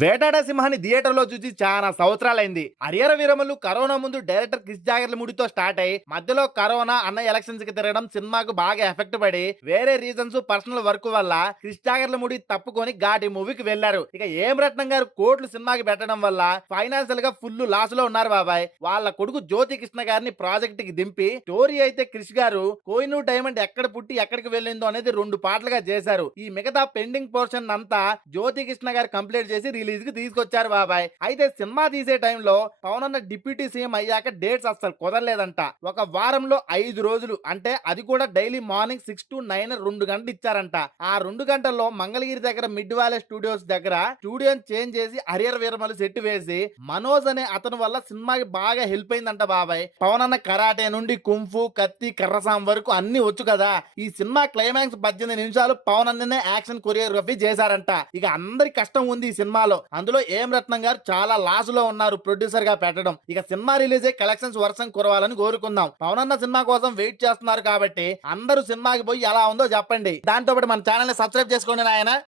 వేటాడ సింహాన్ని థియేటర్లో చూసి చాలా సంవత్సరాలైంది. హరిహర వీరమల్లు కరోనా ముందు డైరెక్టర్ క్రిష్ జాగర్లమూడితో స్టార్ట్ అయ్యి మధ్యలో కరోనా అన్న ఎలక్షన్స్ కి తిరగడం సినిమాకు బాగా ఎఫెక్ట్ పడి వేరే రీజన్స్ పర్సనల్ వర్క్ వల్ల క్రిష్ జాగర్లమూడి తప్పుకొని ఘాటి మూవీకి వెళ్లారు. ఇక ఏం రత్నం గారు కోట్లు సినిమాకి పెట్టడం వల్ల ఫైనాన్షియల్ గా ఫుల్ లాస్ లో ఉన్నారు బాబాయ్. వాళ్ళ కొడుకు జ్యోతి కృష్ణ గారిని ప్రాజెక్ట్ కి దింపి స్టోరీ అయితే క్రిష్ గారు కోహినూర్ డైమండ్ ఎక్కడ పుట్టి ఎక్కడికి వెళ్ళిందో అనేది 2 పాటలుగా చేశారు. ఈ మిగతా పెండింగ్ పోర్షన్ అంతా జ్యోతి కృష్ణ గారు కంప్లీట్ చేసి రిలీజ్ కి తీసుకొచ్చారు బాబాయ్. అయితే సినిమా తీసే టైంలో పవన్ అన్న డిప్యూటీ సీఎం అయ్యాక డేట్స్ అస్సలు కుదరలేదంట. ఒక వారంలో 5 రోజులు అంటే అది కూడా డైలీ మార్నింగ్ 6 to 9 2 గంటలు ఇచ్చారంట. ఆ 2 గంటల్లో మంగళగిరి దగ్గర మిడ్ వాలే స్టూడియోస్ దగ్గర స్టూడియోని చేంజ్ చేసి హరిహర వీరమల్లు సెట్ వేసి మనోజ్ అనే అతని వల్ల సినిమాకి బాగా హెల్ప్ అయిందంట బాబాయ్. పవన్ అన్న కరాటే నుండి కుంఫు కత్తి కర్రసాం వరకు అన్ని వచ్చు కదా. ఈ సినిమా క్లైమాక్స్ 18 నిమిషాలు పవన్ అన్ననే యాక్షన్ కొరియోగ్రఫీ చేశారంట. ఇక అందరి కష్టం ఉంది ఈ సినిమాలో. అందులో ఏం రత్నం గారు చాలా లాస్ లో ఉన్నారు ప్రొడ్యూసర్ గా పెట్టడం. ఇక సినిమా రిలీజ్ అయ్యి కలెక్షన్స్ వర్షం కురవాలని కోరుకుందాం. పవన్ అన్న సినిమా కోసం వెయిట్ చేస్తున్నారు కాబట్టి అందరూ సినిమాకి పోయి ఎలా ఉందో చెప్పండి. దాంతో పాటు మన ఛానల్ ని సబ్స్క్రైబ్ చేసుకోండి నాయన.